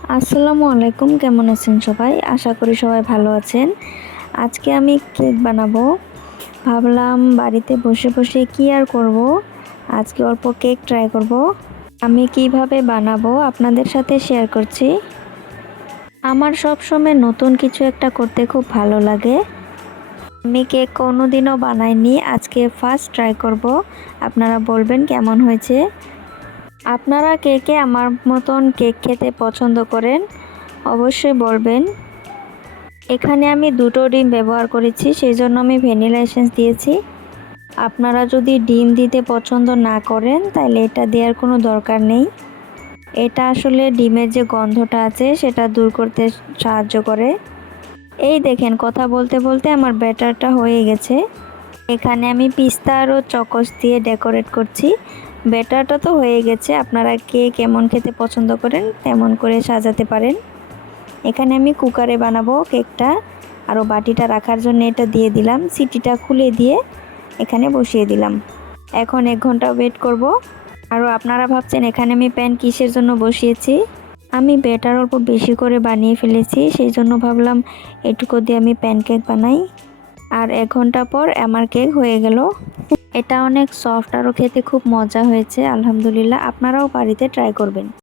আসসালামু আলাইকুম, কেমন আছেন সবাই? আশা করি সবাই ভালো আছেন। আজকে আমি কেক বানাবো। ভাবলাম বাড়িতে বসে বসে কি আর করব, আজকে অল্প কেক ট্রাই করব। আমি কিভাবে বানাবো আপনাদের সাথে শেয়ার করছি। আমার সবসময় নতুন কিছু একটা করতে খুব ভালো লাগে। আমি কেক কোনোদিনও বানাইনি, আজকে ফার্স্ট ট্রাই করব। আপনারা বলবেন কেমন হয়েছে। আপনারা কে কে আমার মতন কেক খেতে পছন্দ করেন অবশ্যই বলবেন। এখানে আমি 2টো ডিম ব্যবহার করেছি, সেই জন্য আমি ভ্যানিলা এসেন্স দিয়েছি। আপনারা যদি ডিম দিতে পছন্দ না করেন তাহলে এটা দেওয়ার কোনো দরকার নেই। এটা আসলে ডিমের যে গন্ধটা আছে সেটা দূর করতে সাহায্য করে। এই দেখেন, কথা বলতে বলতে আমার ব্যাটারটা হয়ে গেছে। এখানে আমি পিস্তা আর চকোস দিয়ে ডেকোরেট করছি। ব্যাটারটা তো হয়ে গেছে, আপনারা কে কেমন খেতে পছন্দ করেন তেমন করে সাজাতে পারেন। এখানে আমি কুকারে বানাবো কেকটা, আরও বাটিটা রাখার জন্য এটা দিয়ে দিলাম। সিটিটা খুলে দিয়ে এখানে বসিয়ে দিলাম। এখন 1 ঘন্টা ওয়েট করব। আর আপনারা ভাবছেন এখানে আমি প্যান কিসের জন্য বসিয়েছি। আমি ব্যাটার অল্প বেশি করে বানিয়ে ফেলেছি, সেই জন্য ভাবলাম এটুকু দিয়ে আমি প্যানকেক বানাই। আর 1 ঘন্টা পর আমার কেক হয়ে গেল। এটা অনেক সফট, আরও খেতে খুব মজা হয়েছে আলহামদুলিল্লাহ। আপনারাও বাড়িতে ট্রাই করবেন।